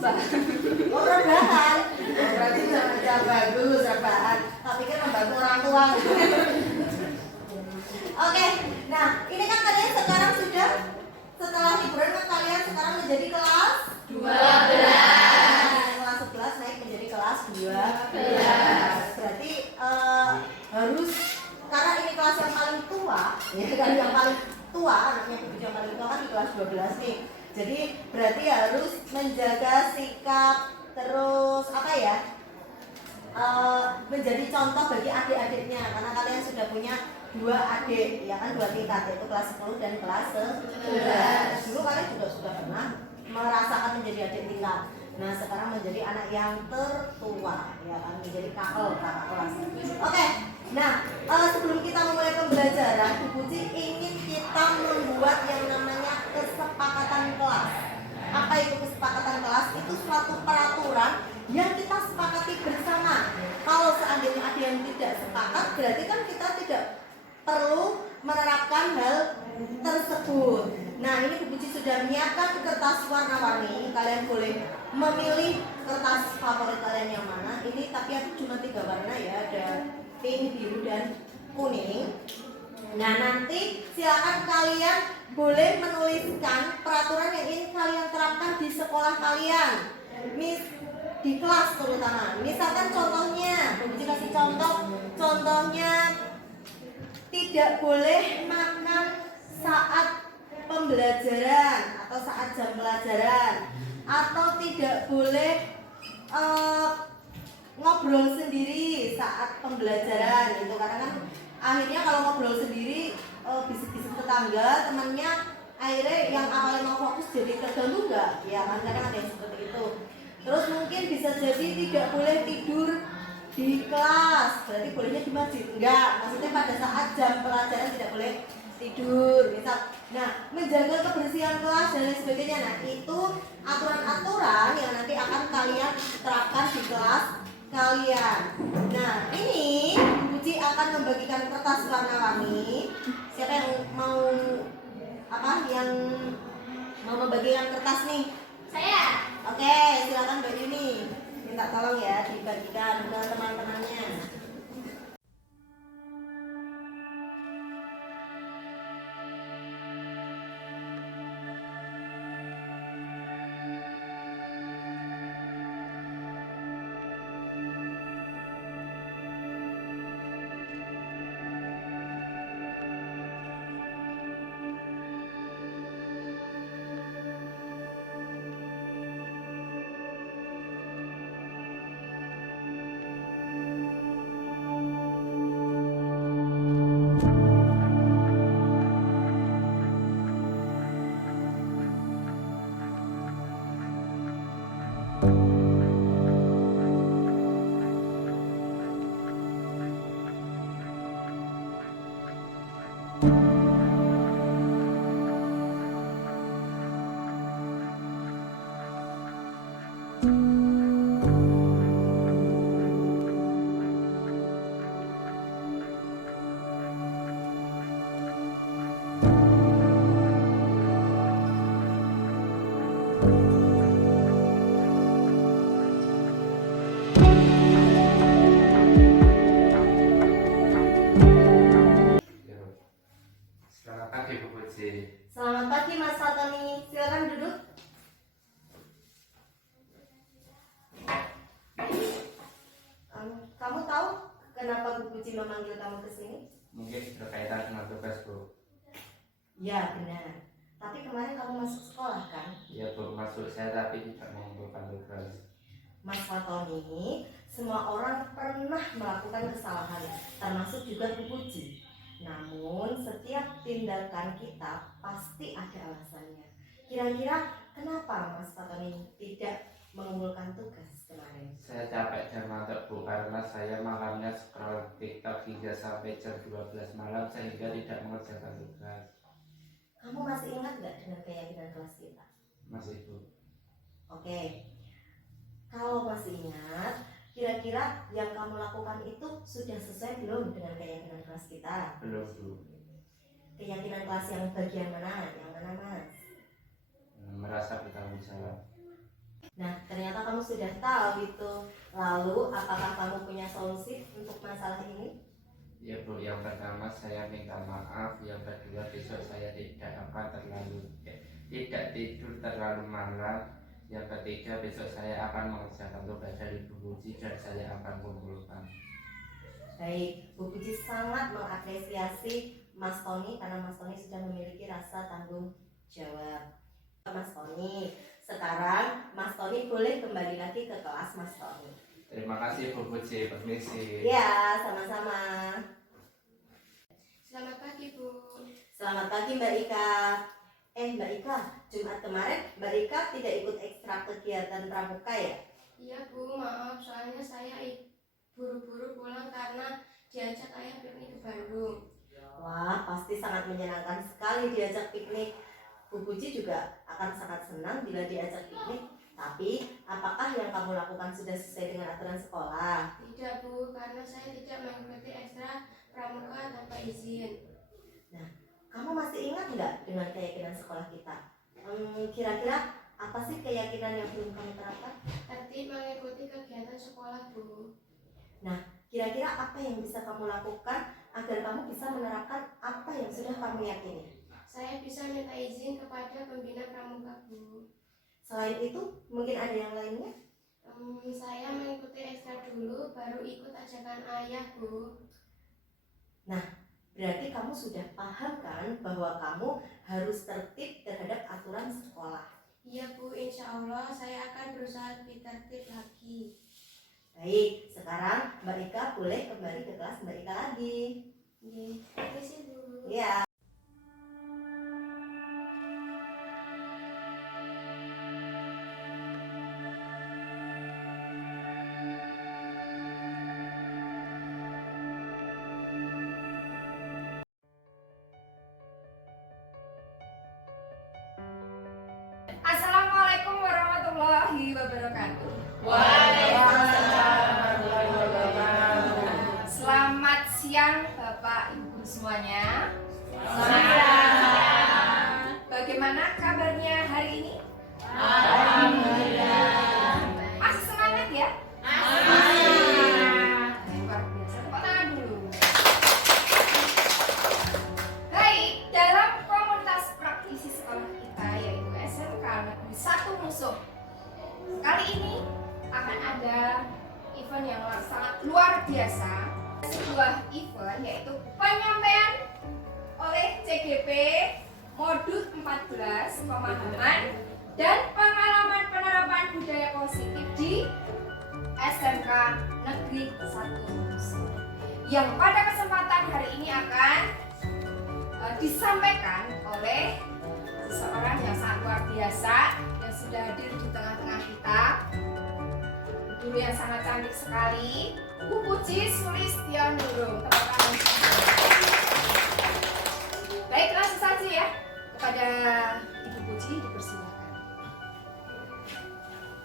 Oh, rebahan. Oh, berarti sudah bagus rebahan. Tapi kan membantu orang tua. Oke, nah ini kan kalian sekarang sudah setelah liburan kan kalian sekarang menjadi kelas 12. Kelas 11 naik menjadi kelas 12. Berarti harus, karena ini kelas yang paling tua, ya kan, yang paling tua, anaknya yang paling tua kan di kelas 12 nih. Jadi berarti harus menjaga sikap, terus apa ya, menjadi contoh bagi adik-adiknya, karena kalian sudah punya 2 adik, ya kan, 2 tingkat, yaitu kelas 10 dan kelas 11. Dulu kalian juga sudah pernah merasakan menjadi adik tingkat. Nah sekarang menjadi anak yang tertua, ya kan, menjadi kakak kelas. Oke, nah sebelum kita memulai pembelajaran, Bu Puji ingin kita membuat yang namanya kesepakatan kelas. Apa itu kesepakatan kelas? Itu suatu peraturan yang kita sepakati bersama. Kalau seandainya ada yang tidak sepakat, berarti kan kita tidak perlu menerapkan hal tersebut. Nah ini Bu Puji sudah menyiapkan kertas warna-warni. Kalian boleh memilih kertas favorit kalian yang mana. Ini tapi aku cuma 3 warna ya, ada pink, biru, dan kuning. Nah nanti silakan kalian boleh menuliskan peraturan yang ingin kalian terapkan di sekolah kalian, di kelas terutama. Misalkan contohnya, Bu Puji kasih contohnya tidak boleh makan saat pembelajaran atau saat jam pelajaran, atau tidak boleh ngobrol sendiri saat pembelajaran gitu. Karena kan akhirnya kalau ngobrol sendiri bisik-bisik tetangga, temannya, akhirnya yang awalnya mau fokus jadi terganggu nggak? Ya kan, kadang ada yang seperti itu. Terus mungkin bisa jadi tidak boleh tidur di kelas, berarti bolehnya di masjid? Enggak, maksudnya pada saat jam pelajaran tidak boleh tidur misal. Nah menjaga kebersihan kelas dan lain sebagainya. Nah itu aturan-aturan yang nanti akan kalian terapkan di kelas kalian. Nah ini Puji akan membagikan kertas warna-warni. Siapa yang mau membagikan kertas nih? Saya. Oke, silakan Mbak Yuni. Minta tolong ya dibagikan ke teman-temannya. Selamat pagi Bu Puji. Selamat pagi Mas Fatoni, silakan duduk. Kamu tahu kenapa Bu Puji memanggil kamu ke sini? Mungkin berkaitan dengan tugas Bu. Ya benar. Tapi kemarin kamu masuk sekolah kan? Ya Bu, masuk saya tapi tidak mengumpulkan tugas. Mas Fatoni, semua orang pernah melakukan kesalahan, termasuk juga Bu Puji. Namun setiap tindakan kita pasti ada alasannya. Kira-kira kenapa Mas Fatoni tidak mengumpulkan tugas kemarin? Saya capek dan ngantuk Bu, karena saya malamnya scroll TikTok hingga sampai jam 12 malam sehingga tidak mengerjakan tugas. Kamu masih ingat nggak dengan keyakinan kelas kita? Masih Bu. Oke, kalau masih ingat, kira-kira yang kamu lakukan itu sudah sesuai belum dengan keyakinan kelas kita? Belum Bu. Keyakinan kelas yang bagian mana? Yang mana Mas? Merasa bertanggung jawab. Nah, ternyata kamu sudah tahu itu. Lalu, apakah kamu punya solusi untuk masalah ini? Ya Bu, yang pertama saya minta maaf, yang kedua besok saya tidak tidur terlalu malam, yang ketiga besok saya akan mengerjakan tugas dari Bu Puji dan saya akan kumpulkan. Baik, Bu Puji sangat mengapresiasi Mas Tony karena Mas Tony sudah memiliki rasa tanggung jawab. Mas Tony, sekarang Mas Tony boleh kembali lagi ke kelas Mas Tony. Terima kasih Bu Puji, permisi. Ya, sama-sama. Selamat pagi, Bu. Selamat pagi Mbak Ika. Mbak Ika, Jumat kemarin Mbak Ika tidak ikut ekstra kegiatan pramuka ya? Iya, Bu, maaf soalnya saya buru-buru pulang karena diajak ayah piknik ke Bandung. Wah, pasti sangat menyenangkan sekali diajak piknik. Bu Puji juga akan sangat senang bila diajak piknik. Tapi, apakah yang kamu lakukan sudah sesuai dengan aturan sekolah? Tidak, Bu, karena saya tidak mengikuti ekstra pramuka tanpa izin. Kamu masih ingat nggak dengan keyakinan sekolah kita? Kira-kira apa sih keyakinan yang belum kamu terapkan? Tertib mengikuti kegiatan sekolah, Bu. Kira-kira apa yang bisa kamu lakukan agar kamu bisa menerapkan apa yang sudah kamu yakini? Saya bisa minta izin kepada pembina pramuka, Bu. Selain itu, mungkin ada yang lainnya? Saya mengikuti ekstra dulu, baru ikut ajakan ayah, Bu. Berarti kamu sudah paham kan bahwa kamu harus tertib terhadap aturan sekolah. Iya, Bu, insya Allah saya akan berusaha lebih tertib lagi. Baik, sekarang Mbak Ika boleh kembali ke kelas Mbak Ika lagi. Iya, terima kasih, Bu. Ya. Assalamualaikum warahmatullahi wabarakatuh. Selamat siang Bapak Ibu semuanya. Bagaimana kabarnya hari ini? Masih semangat ya? Luar biasa. Tepuk tangan dulu. Baik, dalam komunitas praktisi sekolah kita yaitu SMK Negeri 1 Musuh. Kali ini akan ada event yang sangat luar biasa. Sebuah event yaitu penyampaian oleh CGP modul 14 pemahaman dan pengalaman penerapan budaya positif di SMK Negeri 1 Musuh, yang pada kesempatan hari ini akan disampaikan oleh seseorang yang sangat luar biasa yang sudah hadir di tengah-tengah kita, guru yang sangat cantik sekali, Bu Puji Sulistionurung. Baik, langsung saja ya kepada Ibu Puji, dipersilakan.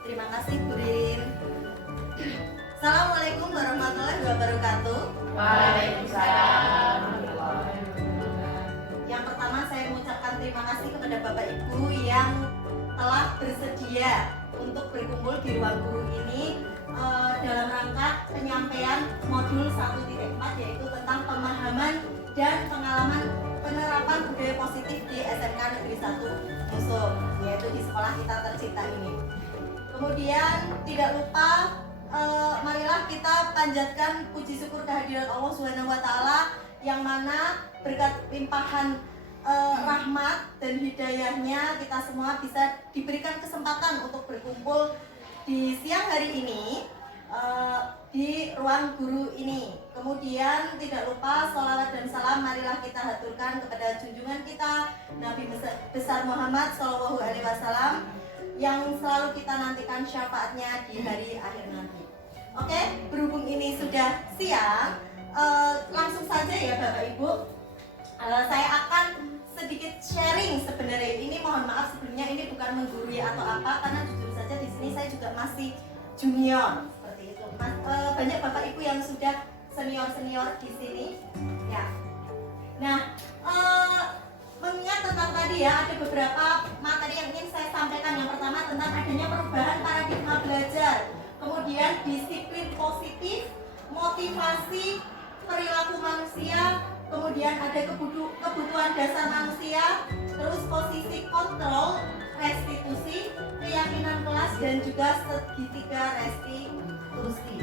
Terima kasih Bu Rin. Assalamualaikum warahmatullahi wabarakatuh. Waalaikumsalam. Yang pertama saya mengucapkan terima kasih kepada Bapak Ibu yang telah bersedia untuk berkumpul di ruang guru ini dalam rangka penyampaian modul 1.4 yaitu tentang pemahaman dan pengalaman penerapan budaya positif di SMK Negeri 1 Musuh, yaitu di sekolah kita tercinta ini. Kemudian tidak lupa marilah kita panjatkan puji syukur kehadirat Allah Subhanahu wa taala yang mana berkat limpahan rahmat dan hidayahnya kita semua bisa diberikan kesempatan untuk berkumpul di siang hari ini di ruang guru ini. Kemudian tidak lupa sholawat dan salam marilah kita haturkan kepada junjungan kita Nabi besar Muhammad SAW yang selalu kita nantikan syafaatnya di hari akhir nanti. Oke, berhubung ini sudah siang, langsung saja ya Bapak Ibu, saya akan sedikit sharing sebenarnya. Ini mohon maaf sebelumnya, ini bukan menggurui atau apa, karena jujur saja di sini saya juga masih junior seperti itu. Banyak Bapak Ibu yang sudah senior di sini, ya. Nah, mengingat tentang tadi ya, ada beberapa materi yang ingin saya sampaikan. Yang pertama tentang adanya perubahan paradigma kemudian disiplin positif, motivasi perilaku manusia, kemudian ada kebutuhan dasar manusia, terus posisi kontrol, restitusi, keyakinan kelas, dan juga segitiga restitusi.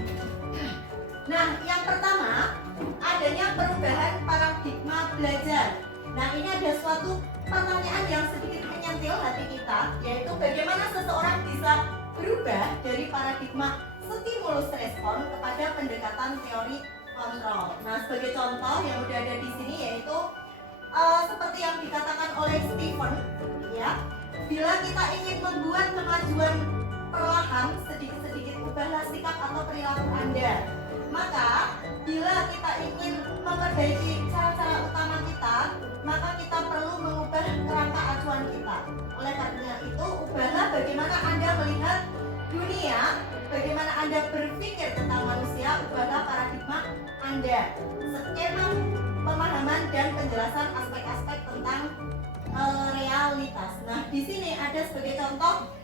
Nah, yang pertama adanya perubahan paradigma belajar. Nah, ini ada suatu pertanyaan yang sedikit menyentil hati kita, yaitu bagaimana seseorang bisa berubah dari paradigma stimulus respon kepada pendekatan teori kontrol. Nah, sebagai contoh yang udah ada di sini yaitu seperti yang dikatakan oleh Stephen, ya, bila kita ingin membuat kemajuan perlahan, sedikit-sedikit ubahlah sikap atau perilaku Anda. Maka bila kita ingin memperbaiki cara-cara utama kita, maka kita perlu mengubah kerangka acuan kita. Oleh karena itu, ubahlah bagaimana Anda melihat dunia, bagaimana Anda berpikir tentang manusia, ubahlah paradigma Anda. Skema pemahaman dan penjelasan aspek-aspek tentang realitas. Nah, di sini ada sebagai contoh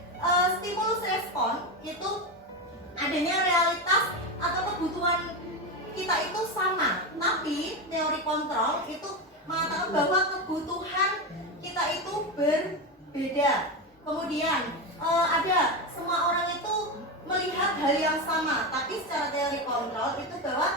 stimulus respon itu adanya realitas atau kebutuhan kita itu sama, tapi teori kontrol itu mengatakan bahwa kebutuhan kita itu berbeda. Kemudian ada semua orang itu melihat hal yang sama, tapi secara teori kontrol itu bahwa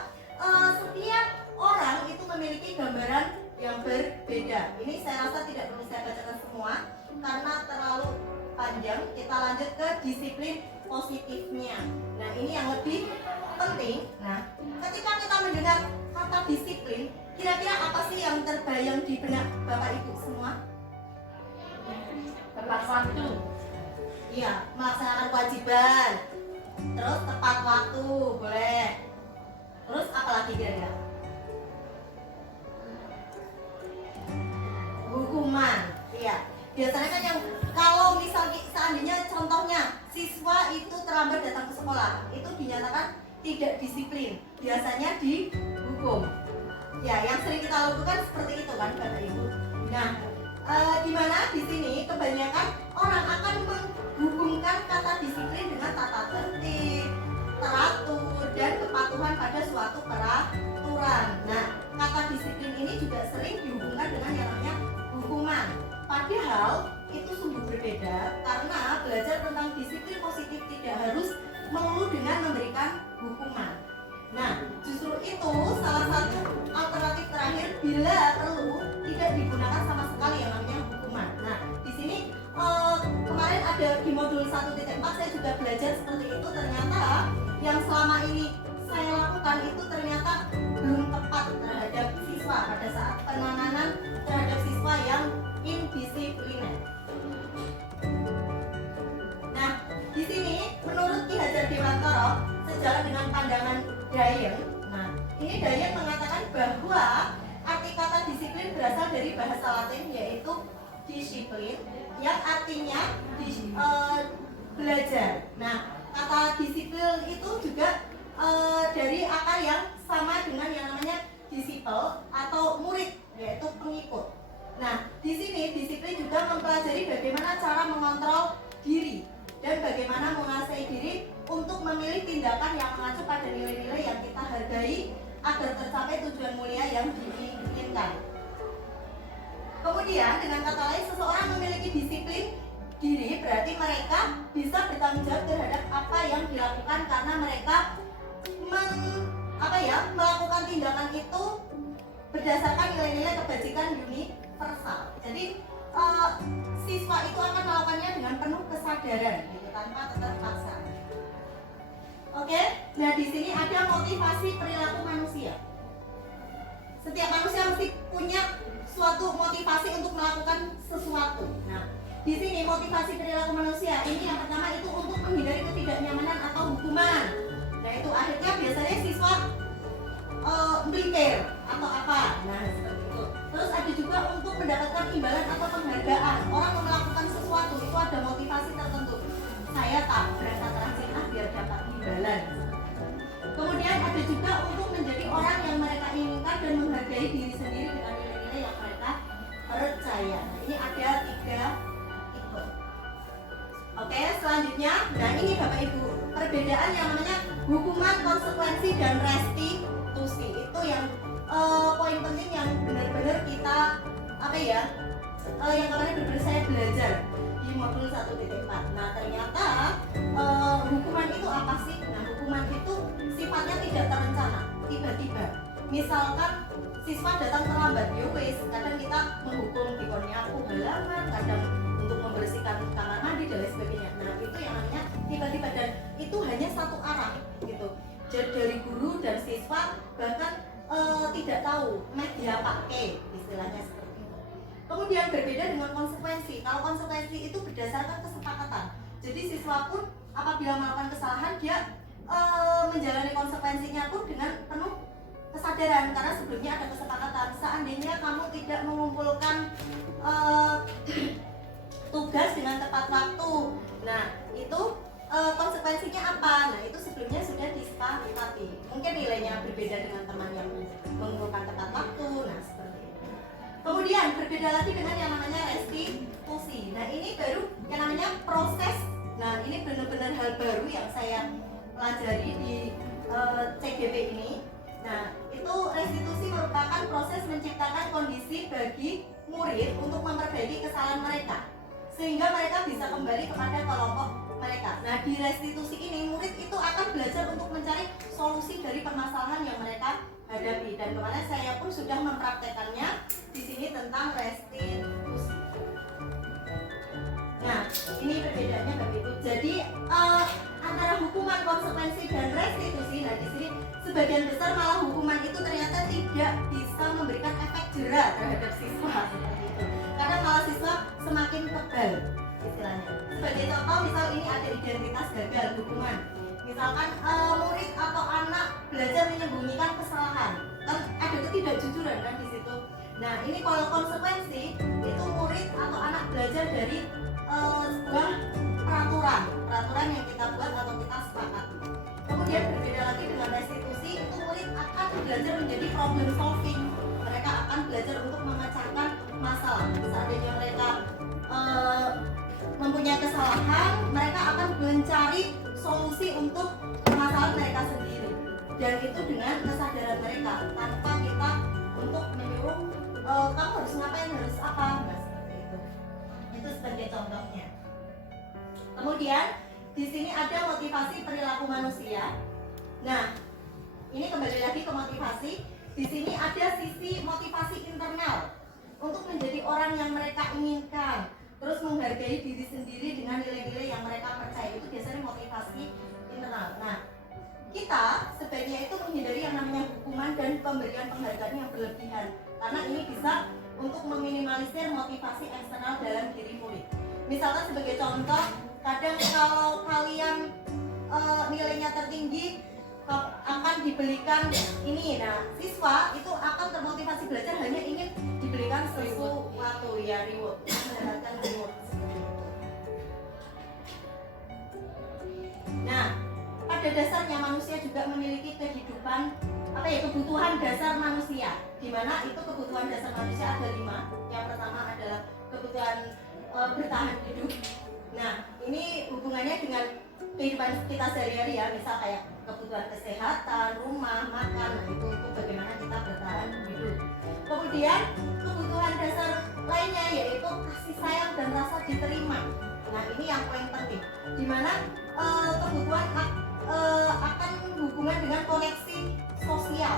setiap orang itu memiliki gambaran yang berbeda. Ini saya rasa tidak perlu saya bacakan semua karena terlalu panjang. Kita lanjut ke disiplin positifnya. Nah, ini yang lebih penting. Nah, ketika kita mendengar kata disiplin, kira-kira apa sih yang terbayang di benak Bapak Ibu semua? Tepat waktu. Iya, melaksanakan kewajiban. Terus tepat waktu, boleh. Terus apa lagi kira-kira? Hukuman. Iya. Biasanya kan yang kalau misalnya seandainya contohnya siswa itu terlambat datang ke sekolah, itu dinyatakan tidak disiplin, biasanya dihukum. Ya, yang sering kita lakukan seperti itu kan Bapak Ibu. Nah, di mana di sini kebanyakan orang akan menghubungkan kata disiplin dengan tata tertib, teratur, dan kepatuhan pada suatu peraturan. Nah, kata disiplin ini juga sering dihubungkan dengan yang namanya hukuman. Padahal itu sungguh berbeda karena belajar tentang disiplin positif tidak harus melulu dengan memberikan hukuman. Nah, justru itu salah satu alternatif terakhir bila perlu tidak digunakan sama sekali yang namanya hukuman. Nah, di sini kemarin ada di modul 1.4 saya juga belajar seperti itu. Ternyata yang selama ini saya lakukan itu ternyata belum tepat terhadap siswa pada saat penanganan terhadap siswa yang indisipliner. Nah, di sini menurut Ki Hajar Dewantara sejalan dengan pandangan Dayeng. Nah, ini Dayeng mengatakan bahwa arti kata disiplin berasal dari bahasa Latin yaitu disiplin yang artinya belajar. Nah, kata disiplin itu juga dari akar yang sama dengan yang namanya disciple atau murid yaitu pengikut. Nah, di sini disiplin juga mempelajari bagaimana cara mengontrol diri dan bagaimana menguasai diri untuk memilih tindakan yang mengacu pada nilai-nilai yang kita hargai agar tercapai tujuan mulia yang diinginkan. Kemudian dengan kata lain, seseorang memiliki disiplin diri berarti mereka bisa bertanggung jawab terhadap apa yang dilakukan karena mereka melakukan tindakan itu berdasarkan nilai-nilai kebajikan universal. Jadi siswa itu akan melakukannya dengan penuh kesadaran, gitu, tanpa keterpaksaan. Oke, nah di sini ada motivasi perilaku manusia. Setiap manusia mesti punya suatu motivasi untuk melakukan sesuatu. Nah, di sini motivasi perilaku manusia ini yang pertama itu untuk menghindari ketidaknyamanan atau hukuman. Nah, itu akhirnya biasanya siswa melintir atau apa. Nah, seperti itu. Terus ada juga untuk mendapatkan imbalan atau penghargaan. Orang melakukan sesuatu itu ada motivasi tertentu. Saya tak berangkat rajin biar dapat imbalan. Kemudian ada juga untuk menjadi orang yang mereka inginkan dan menghargai diri sendiri dengan nilai-nilai yang mereka percaya. Nah, ini ada 3 tipe. Oke, selanjutnya, nah ini Bapak Ibu, perbedaan yang namanya yang kemarin benar-benar saya belajar di modul 1.4. Nah ternyata hukuman itu apa sih? Nah hukuman itu sifatnya tidak terencana, tiba-tiba. Misalkan siswa datang terlambat, ya wes, kadang kita menghukum dikon nyapu halaman, kadang untuk membersihkan kamar mandi dan lain sebagainya. Nah itu yang namanya tiba-tiba, dan itu hanya satu arah gitu. Jadi dari guru dan siswa bahkan tidak tahu media pakai, istilahnya seperti itu. Kemudian berbeda dengan konsekuensi. Kalau konsekuensi itu berdasarkan kesepakatan. Jadi siswa pun apabila melakukan kesalahan dia menjalani konsekuensinya pun dengan penuh kesadaran, karena sebelumnya ada kesepakatan. Seandainya kamu tidak mengumpulkan tugas dengan tepat waktu, nah itu konsekuensinya apa? Nah itu sebelumnya sudah disepakati. Mungkin nilainya berbeda dengan teman yang mengumpulkan tepat waktu. Nah seperti itu. Kemudian berbeda lagi dengan yang namanya restitusi. Nah ini baru yang namanya proses. Nah ini benar-benar hal baru yang saya pelajari di CGP ini. Nah itu restitusi merupakan proses menciptakan kondisi bagi murid untuk memperbaiki kesalahan mereka, sehingga mereka bisa kembali kepada kelompok mereka. Nah di restitusi ini murid itu akan belajar untuk mencari solusi dari permasalahan yang mereka hadapi, dan kemarin saya pun sudah mempraktekannya di sini tentang restitusi. Nah ini perbedaannya begitu. Jadi antara hukuman, konsekuensi dan restitusi, nah di sini sebagian besar malah hukuman itu ternyata tidak bisa memberikan efek jera terhadap siswa seperti itu, karena malah siswa semakin kebal istilahnya. Sebagai contoh, misal ini ada identitas gagal hukuman. Misalkan murid atau anak belajar menyembunyikan kesalahan, kan ada ketidakjujuran kan di situ. Nah ini kalau konsekuensi itu murid atau anak belajar dari sebuah peraturan yang kita buat atau kita sepakati. Kemudian berbeda lagi dengan restitusi, itu murid akan belajar menjadi problem solving. Mereka akan belajar untuk memecahkan masalah. Seandainya mereka mempunyai kesalahan, mereka akan mencari solusi untuk masalah mereka sendiri, dan itu dengan kesadaran mereka tanpa kita untuk menyuruh kamu harus ngapain, harus apa. Nah seperti itu sebagai contohnya. Kemudian di sini ada motivasi perilaku manusia. Nah ini kembali lagi ke motivasi. Di sini ada sisi motivasi internal untuk menjadi orang yang mereka inginkan, terus menghargai diri sendiri dengan nilai-nilai yang mereka percaya. Itu biasanya motivasi internal. Nah kita sebaiknya itu menghindari yang namanya hukuman dan pemberian penghargaan yang berlebihan, karena ini bisa untuk meminimalisir motivasi eksternal dalam diri murid. Misalkan sebagai contoh, kadang kalau kalian nilainya tertinggi akan dibelikan ini. Nah siswa itu akan termotivasi belajar hanya ingin diberikan sesuatu, ya reward, mendapatkan reward. Nah pada dasarnya manusia juga memiliki kehidupan kebutuhan dasar manusia, di mana itu kebutuhan dasar manusia ada 5. Yang pertama adalah kebutuhan bertahan hidup. Nah ini hubungannya dengan kehidupan kita sehari-hari ya, misal kayak kebutuhan kesehatan, rumah, makan. Nah itu untuk bagaimana kita bertahan hidup. Kemudian kebutuhan dasar lainnya yaitu kasih sayang dan rasa diterima. Nah ini yang paling penting, dimana kebutuhan akan hubungan dengan koneksi sosial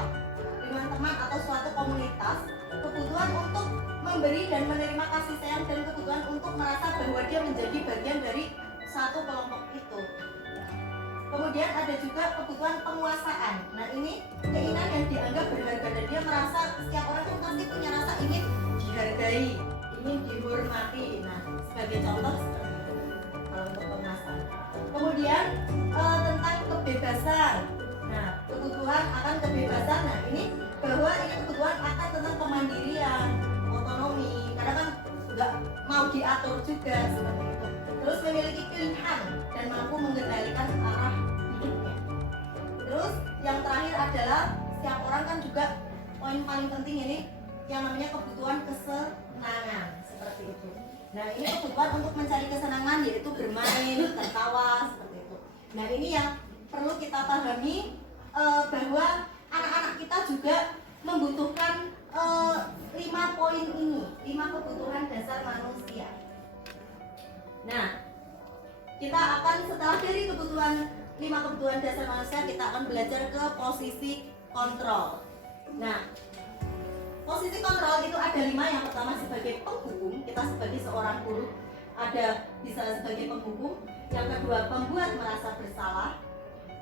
dengan teman atau suatu komunitas, kebutuhan untuk memberi dan menerima kasih sayang, dan kebutuhan untuk merasa bahwa dia menjadi bagian dari satu kelompok itu. Kemudian ada juga kebutuhan penguasaan. Nah ini keinginan yang dianggap berharga, dan dia merasa setiap orang itu pasti punya rasa ingin dihargai, ingin dihormati. Nah sebagai contoh seperti itu kalau untuk penguasaan. Kemudian tentang kebebasan. Nah kebutuhan akan kebebasan. Nah ini bahwa ini kebutuhan akan tentang kemandirian, otonomi, karena kan nggak mau diatur juga seperti itu. Terus memiliki pilihan dan mampu mengendalikan arah hidupnya. Terus yang terakhir adalah setiap orang kan juga poin paling penting ini yang namanya kebutuhan kesenangan seperti itu. Nah ini kebutuhan untuk mencari kesenangan yaitu bermain, tertawa seperti itu. Nah ini yang perlu kita pahami bahwa anak-anak kita juga membutuhkan 5 poin ini, 5 kebutuhan dasar manusia. Nah, kita akan setelah dari kebutuhan 5 kebutuhan dasar manusia, kita akan belajar ke posisi kontrol. Nah, posisi kontrol itu ada 5. Yang pertama sebagai penghukum, kita sebagai seorang guru ada bisa sebagai penghukum. Yang kedua pembuat merasa bersalah.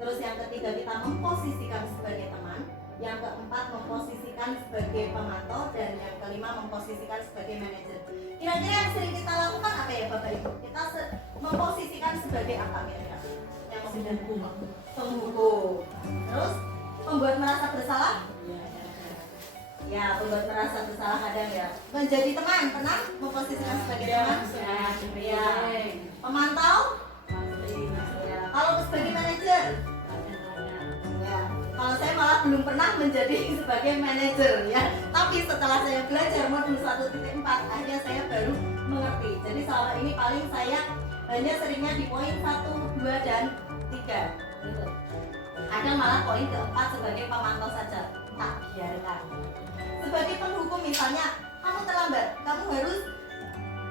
Terus yang ketiga kita memposisikan sebagai teman. Yang keempat memposisikan sebagai pemantau. Dan yang kelima memposisikan sebagai manajer. Kira-kira yang sering kita lakukan apa ya Bapak Ibu? Kita memposisikan sebagai apa kira-kira? Yang sudah penghukum. Terus pembuat merasa bersalah? Ya, pembuat merasa bersalah kadang ya. Menjadi teman, pernah memposisikan sebagai teman? Ya. Pemantau? Ya. Kalau sebagai manajer? Ya. Kalau saya malah belum pernah menjadi sebagai manajer ya. Tapi setelah saya belajar modul 1.4 akhirnya saya baru mengerti. Jadi selama ini paling saya hanya seringnya di poin 1, 2, dan 3 gitu. Ada malah poin keempat sebagai pemantau saja. Tak biarkan. Sebagai penghukum misalnya, kamu terlambat, kamu harus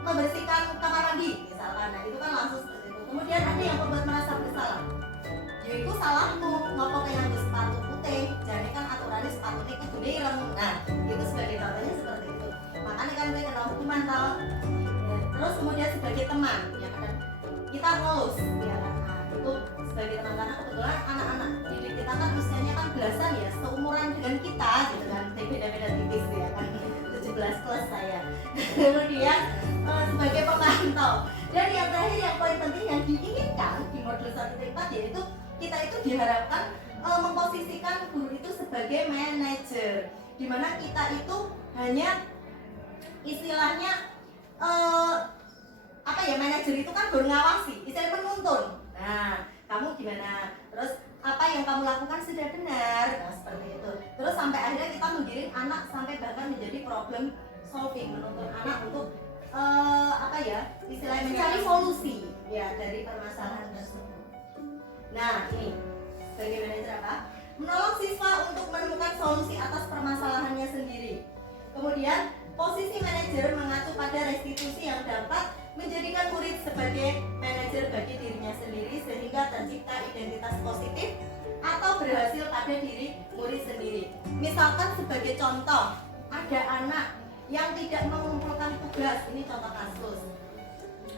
membersihkan kamar mandi misalkan. Nah itu kan langsung seperti itu. Kemudian ada yang membuat merasa bersalah. Yaitu salahmu, ngopo yang sepatu putih, jadi kan aturannya sepatu itu kudu ireng. Nah itu sebagai contohnya seperti itu. Makanya kan gue kena hukuman tau. Ya, terus kemudian sebagai teman, ya kan kita ngelus, ya kan. Nah, itu sebagai teman karena kebetulan anak-anak didik kita kan usianya kan belasan ya, seumuran dengan kita gitu kan, beda-beda tipis ya kan, 17 kelas saya. Kemudian sebagai pemantau. Dan yang terakhir yang paling penting yang diinginkan di modul 1.4 yaitu kita itu diharapkan memposisikan guru itu sebagai manajer, dimana kita itu hanya istilahnya apa ya, manajer itu kan baru ngawasi, istilahnya penuntun. Nah, kamu gimana? Terus apa yang kamu lakukan sudah benar? Nah, seperti itu. Terus sampai akhirnya kita menggiring anak sampai bahkan menjadi problem solving, menuntun anak untuk apa ya? Istilahnya mencari solusi ya dari permasalahan tersebut. Nah, ini sebagai manajer apa? Menolong siswa untuk menemukan solusi atas permasalahannya sendiri. Kemudian posisi manajer mengacu pada restitusi yang dapat menjadikan murid sebagai manajer bagi dirinya sendiri sehingga tercipta identitas positif atau berhasil pada diri murid sendiri. Misalkan sebagai contoh, ada anak yang tidak mengumpulkan tugas, ini contoh kasus.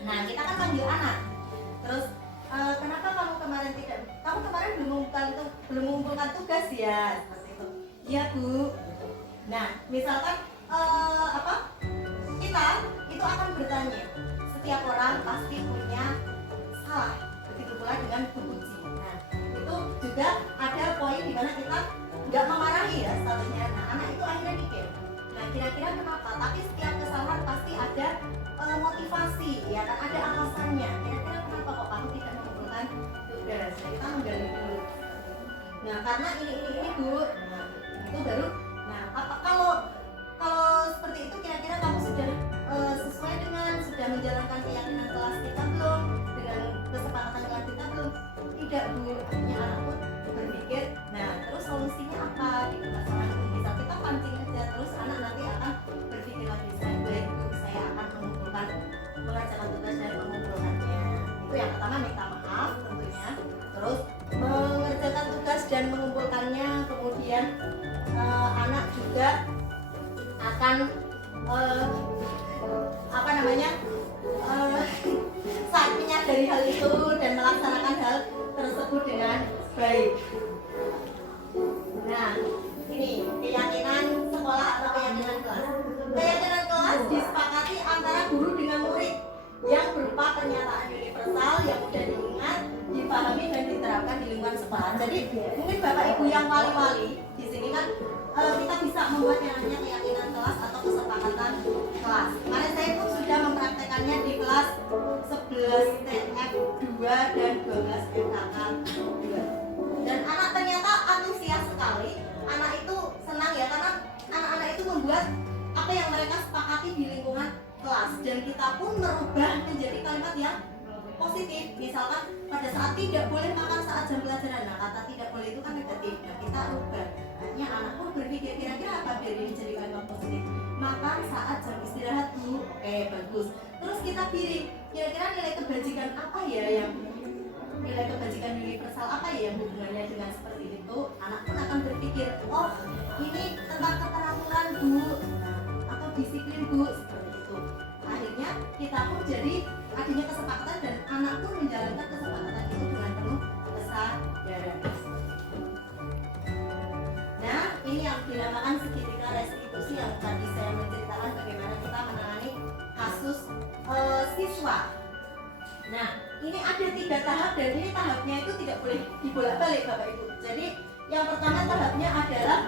Nah, kita kan panggil anak. Terus kenapa kamu kemarin belum mengumpulkan tugas ya? Seperti itu. Iya, Bu. Nah, misalkan kita itu akan bertanya. Setiap orang pasti punya salah, begitu pula dengan Bu Puji. Nah, itu juga ada poin di mana kita nggak memarahi ya statusnya. Nah, anak itu akhirnya mikir, nah kira-kira kenapa? Tapi setiap kesalahan pasti ada motivasi, ya kan, ada alasannya. Kira-kira kenapa kok kamu tidak mengumpulkan tugas? Nah, kita menggali dulu. Nah, karena ini Bu. Nah, itu baru. Nah, apa kalau seperti itu kira-kira kamu sudah sesuai dengan sudah menjalankan keyakinan kelas kita belum, dengan kesepakatan kelas kita belum? Tidak, Bu. Akhirnya anak pun berpikir, nah terus solusinya apa gitu, masalah itu bisa kita pancing aja, terus anak nanti akan berpikir lagi, saya baik Bu, saya akan mengerjakan tugas dan mengumpulkannya. Itu yang pertama, minta maaf tentunya, terus mengerjakan tugas dan mengumpulkannya. Kemudian anak juga akan saat menyadari hal itu dan melaksanakan hal tersebut dengan baik. Nah, ini keyakinan sekolah atau keyakinan kelas. Keyakinan kelas disepakati antara guru dengan murid yang berupa pernyataan universal yang mudah diingat, dipahami dan diterapkan di lingkungan sekolah. Jadi mungkin Bapak Ibu yang wali-wali di sini kan kita bisa membuat yang namanya keyakinan kelas atau kesepakatan kelas. Kemarin saya pun sudah mempraktekannya di kelas 11 TF2 dan 12 FKK2. Dan anak ternyata antusias sekali. Anak itu senang ya, karena anak-anak itu membuat apa yang mereka sepakati di lingkungan kelas. Dan kita pun merubah menjadi kalimat yang positif. Misalkan pada saat tidak boleh makan saat jam pelajaran. Nah, kata tidak boleh itu kan negatif. Nah, kita rubah. Akhirnya anak pun berpikir kira-kira apa biar ini jadi kalimat positif. Makan saat jam istirahat Bu. Oke, bagus. Terus kita pilih kira-kira nilai kebajikan apa ya yang nilai kebajikan universal apa ya yang hubungannya dengan seperti itu. Anak pun akan berpikir, oh ini tentang keteraturan Bu, atau disiplin Bu, seperti itu. Akhirnya kita pun jadi adanya kesepakatan dan anak pun menjalankan kesepakatan itu dengan penuh kesadaran. Nah, ini yang dinamakan segitiga restitusi yang tadi saya menceritakan bagaimana kita menangani kasus siswa. Nah, ini ada 3 tahap dan ini tahapnya itu tidak boleh dibolak-balik Bapak Ibu. Jadi yang pertama tahapnya adalah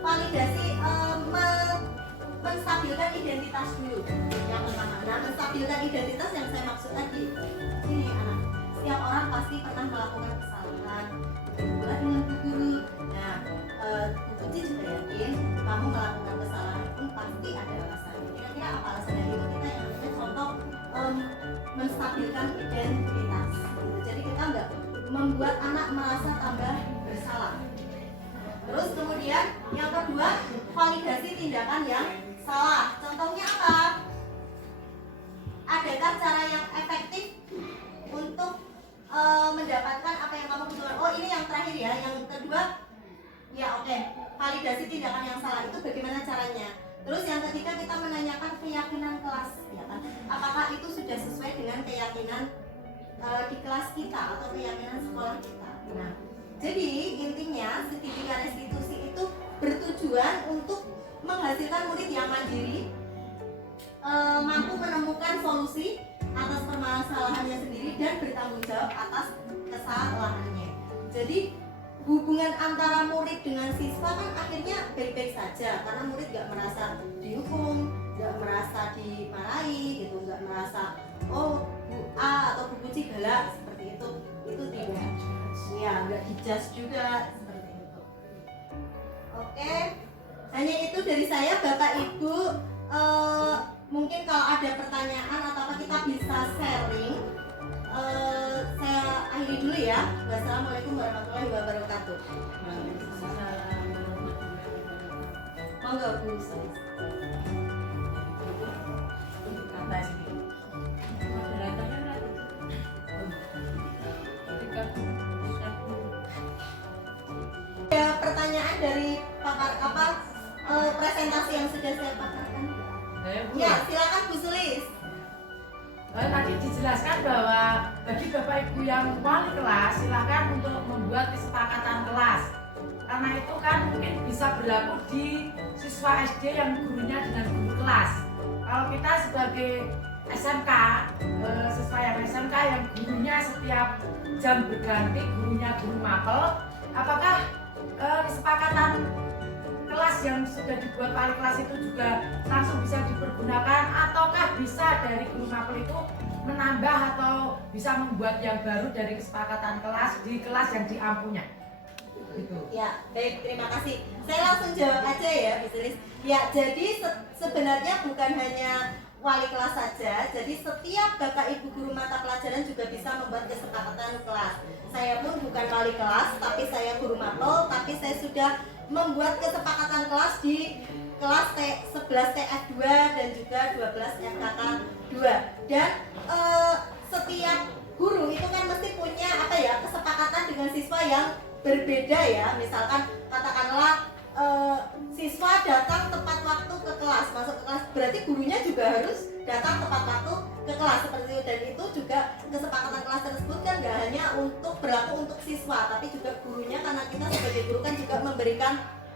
validasi menstabilkan identitas dulu. Yang pertama, nah menstabilkan identitas yang saya maksud tadi ini anak. Setiap orang pasti pernah melakukan kesalahan. Begitu dengan Bu Guru. Nah, Bu Puji juga yakin kamu melakukan kesalahan pun pasti ada alasannya. Kira-kira apa alasannya itu? Kita yang namanya contoh menstabilkan identitas. Jadi kita nggak membuat anak merasa tambah bersalah. Terus kemudian yang kedua validasi tindakan yang salah. Contohnya apa? Adakah cara yang efektif untuk mendapatkan apa yang kamu butuhkan? Oh ini yang terakhir ya. Yang kedua ya oke. Validasi tindakan yang salah itu bagaimana caranya? Terus yang ketiga kita menanyakan keyakinan kelas, ya kan? Apakah itu sudah sesuai dengan keyakinan di kelas kita atau keyakinan sekolah kita? Nah, jadi intinya segitiga restitusi itu bertujuan untuk menghasilkan murid yang mandiri, mampu menemukan solusi atas permasalahannya sendiri dan bertanggung jawab atas kesalahannya. Jadi hubungan antara murid dengan siswa kan akhirnya baik-baik saja karena murid gak merasa dihukum, gak merasa dimarahi gitu, gak merasa oh Bu A atau Bu Puji galak seperti itu tidak, ya gak dijudge juga seperti itu. Oke, hanya itu dari saya Bapak Ibu. Mungkin kalau ada pertanyaan atau apa kita bisa sharing. Saya akhiri dulu ya. Wassalamualaikum warahmatullahi wabarakatuh. Monggo Bu Sulis. Ada pertanyaan dari presentasi yang sudah saya paparkan? Ya, silakan Bu Sulis. Tadi dijelaskan bahwa bagi Bapak Ibu yang wali kelas silakan untuk membuat kesepakatan kelas. Karena itu kan mungkin bisa berlaku di siswa SD yang gurunya dengan guru kelas. Kalau kita sebagai SMK, siswa yang SMK yang gurunya setiap jam berganti, gurunya guru mapel, apakah kesepakatan kelas yang sudah dibuat wali kelas itu juga langsung bisa dipergunakan ataukah bisa dari guru mapel itu menambah atau bisa membuat yang baru dari kesepakatan kelas di kelas yang diampunya gitu. Ya, baik, terima kasih. Saya langsung jawab aja ya, Bu Sulis. Ya, jadi sebenarnya bukan hanya wali kelas saja, jadi setiap Bapak Ibu guru mata pelajaran juga bisa membuat kesepakatan kelas. Saya pun bukan wali kelas, tapi saya guru mapel, tapi saya sudah membuat kesepakatan kelas di kelas T11 TF2 dan juga 12 FKK 2. Dan setiap guru itu kan mesti punya apa ya, kesepakatan dengan siswa yang berbeda ya. Misalkan katakanlah siswa datang tepat waktu ke kelas, masuk ke kelas, berarti gurunya juga harus datang tepat waktu ke kelas seperti itu. Dan itu juga kesepakatan kelas tersebut kan gak hanya untuk berlaku untuk siswa, tapi juga gurunya, karena kita sebagai guru kan juga memberikan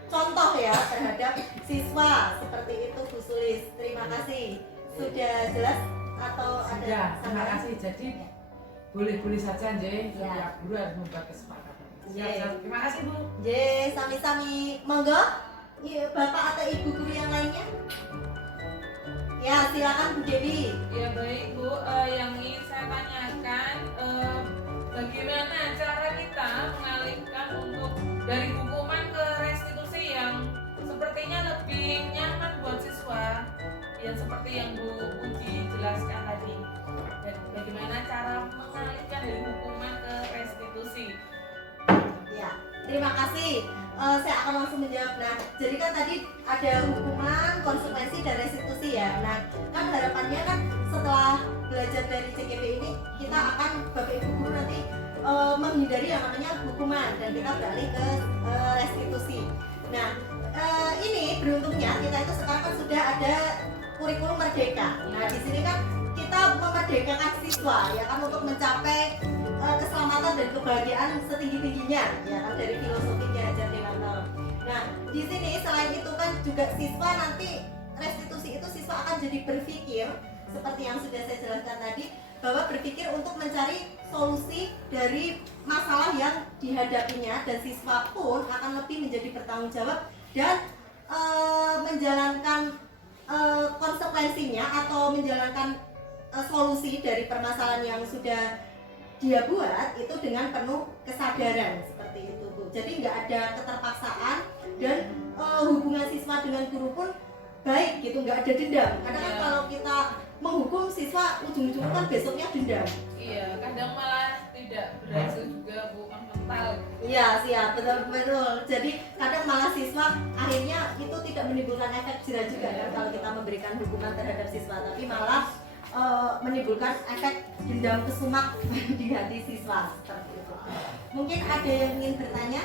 contoh ya terhadap siswa seperti itu. Bu Sulis, terima kasih. Sudah jelas atau ada? Ya, terima kasih. Jadi boleh-boleh saja nggih, Ya. setiap guru harus membuat kesepakatan. Ya. Terima kasih Bu. Ye, sami-sami. Monggo, Bapak atau Ibu guru yang lainnya? Ya, silakan Bu Dewi. Ya baik Bu, yang ingin saya tanyakan bagaimana cara kita mengalihkan untuk dari hukuman ke restitusi yang sepertinya lebih nyaman buat siswa, yang seperti yang Bu Puji jelaskan tadi. Dan bagaimana cara mengalihkan dari hukuman ke restitusi? Ya, terima kasih. saya akan langsung menjawab. Nah, jadi kan tadi ada hukuman, konsekuensi, dan restitusi ya. Nah, kan harapannya kan setelah belajar dari CKB ini kita akan Bapak Ibu guru nanti menghindari yang namanya hukuman dan kita beralih ke restitusi. Nah, ini beruntungnya kita itu sekarang kan sudah ada kurikulum merdeka. Nah, di sini kan kita memerdekakan siswa ya kan untuk mencapai keselamatan dan kebahagiaan setinggi-tingginya ya kan dari filosofi Ki Hajar Dewantara. Nah, di sini selain itu kan juga siswa nanti restitusi itu siswa akan jadi berpikir seperti yang sudah saya jelaskan tadi, bahwa berpikir untuk mencari solusi dari masalah yang dihadapinya, dan siswa pun akan lebih menjadi bertanggung jawab dan menjalankan konsekuensinya atau menjalankan solusi dari permasalahan yang sudah dia buat itu dengan penuh kesadaran seperti itu Bu. Jadi nggak ada keterpaksaan dan hubungan siswa dengan guru pun baik gitu, nggak ada dendam. Karena kan kalau kita menghukum siswa ujung-ujungnya kan besoknya dendam. Iya, kadang malah tidak berhasil juga Bu, mental. Iya, siap, betul. Jadi kadang malah siswa akhirnya itu tidak menimbulkan efek jerah juga kan kalau kita memberikan hukuman terhadap siswa, tapi malah menimbulkan efek dendam kesumak di hati siswa seperti itu. Mungkin ada yang ingin bertanya,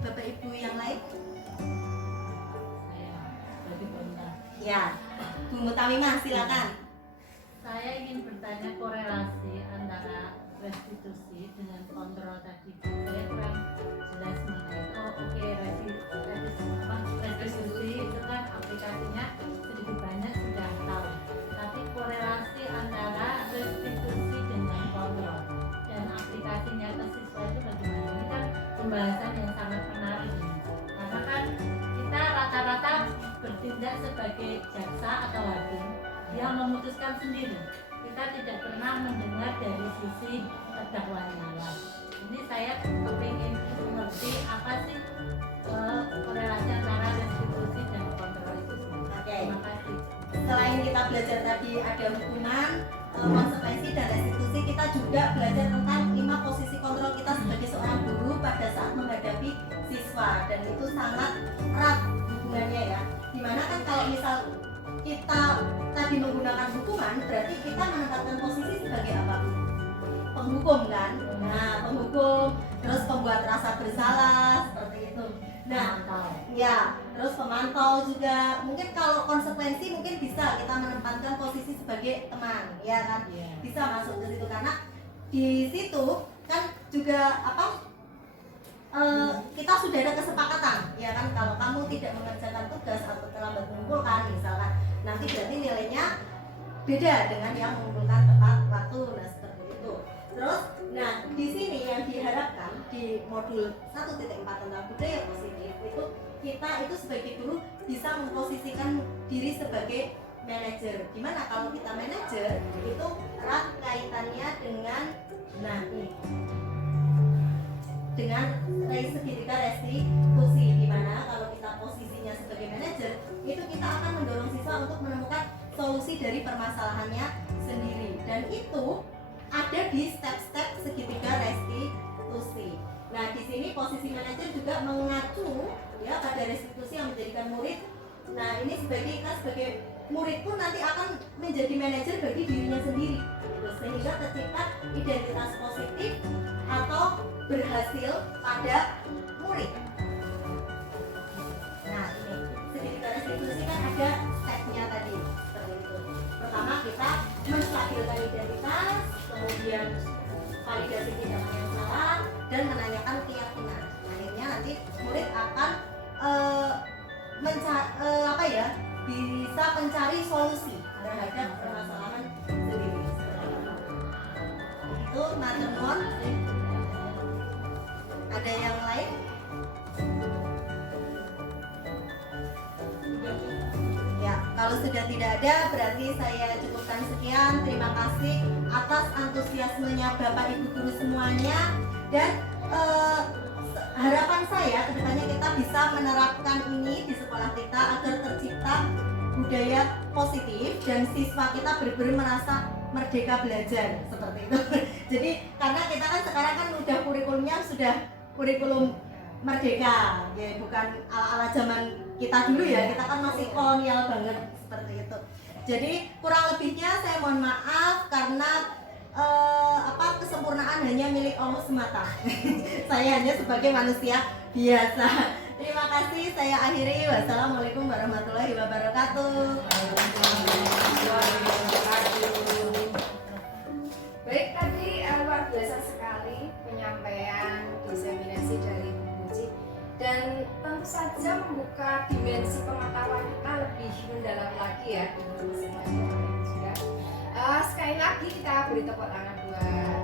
Bapak Ibu yang lain? Ya, Bu Mutamimah silakan. Saya ingin bertanya korelasi antara restitusi dengan kontrol tadi. Saya kurang jelas mengenai restitusi itu kan aplikasinya sedikit banyak sudah tahu. Tapi korelasi antara restitusi dengan kontrol dan aplikasinya ke siswa itu bagaimana? Ini kan pembahasan yang sangat menarik ini. Karena kan kita rata-rata bertindak sebagai jaksa atau hakim yang memutuskan sendiri. Kita tidak pernah mendengar dari sisi terdakwanya. Ini saya kepingin mengerti apa sih korelasi antara restitusi dan kontrol itu. Terima kasih. Selain kita belajar tadi ada hukuman, konsekuensi dan restitusi, kita juga belajar tentang 5 posisi kontrol kita sebagai seorang guru pada saat menghadapi siswa, dan itu sangat erat hubungannya ya. Dimana kan kalau misal kita tadi menggunakan hukuman, berarti kita menempatkan posisi sebagai apa? Penghukum kan? Nah, penghukum, terus pembuat rasa bersalah seperti itu. Nah, ya, terus pemantau juga. Mungkin kalau konsekuensi mungkin bisa kita menempatkan posisi sebagai teman, ya kan? Bisa masuk ke situ karena di situ kan juga apa? Kita sudah ada kesepakatan, ya kan? Kalau kamu tidak mengerjakan tugas atau terlambat mengumpulkan, misalkan, nanti berarti nilainya beda dengan yang mengumpulkan tepat waktu, nah seperti itu. Terus, nah di sini yang diharapkan di modul 1.4 tentang budaya positif itu kita itu sebagai guru bisa memposisikan diri sebagai manajer. Gimana kalau kita manajer itu erat kaitannya dengan dengan segitiga restitusi, dimana kalau kita posisinya sebagai manajer itu kita akan mendorong siswa untuk menemukan solusi dari permasalahannya sendiri, dan itu ada di step-step segitiga restitusi. Nah, di sini posisi manajer juga mengacu ya pada restitusi yang menjadikan murid. Nah, ini sebagai murid pun nanti akan menjadi manajer bagi dirinya sendiri, gitu, sehingga tercipta identitas positif atau berhasil pada murid. Nah, ini segitiga restitusi kan ada stepnya tadi seperti itu. Pertama kita menstabilkan identitas, kemudian validasi tindakan yang salah, dan menanyakan keyakinan. Akhirnya nanti murid akan bisa mencari solusi terhadap permasalahan sendiri. Itu maturnuun. Ada yang lain? Ya, kalau sudah tidak ada berarti saya cukupkan sekian. Terima kasih atas antusiasmenya Bapak Ibu guru semuanya, dan harapan saya kedepannya kita bisa menerapkan ini di sekolah kita agar tercipta budaya positif dan siswa kita benar-benar merasa merdeka belajar seperti itu. Jadi karena kita kan sekarang kan udah kurikulumnya sudah kurikulum merdeka, ya bukan ala-ala zaman kita dulu ya, kita kan masih kolonial banget seperti itu. Jadi kurang lebihnya saya mohon maaf karena kesempurnaan hanya milik Allah semata. Saya hanya sebagai manusia biasa. Terima kasih, saya akhiri. Wassalamualaikum warahmatullahi wabarakatuh. Baik, tadi luar biasa sekali penyampaian diseminasi dari Bu Puji, dan tentu saja membuka dimensi pengetahuan kita lebih mendalam lagi ya di masing-masing. Sekali lagi kita beri tepuk tangan buat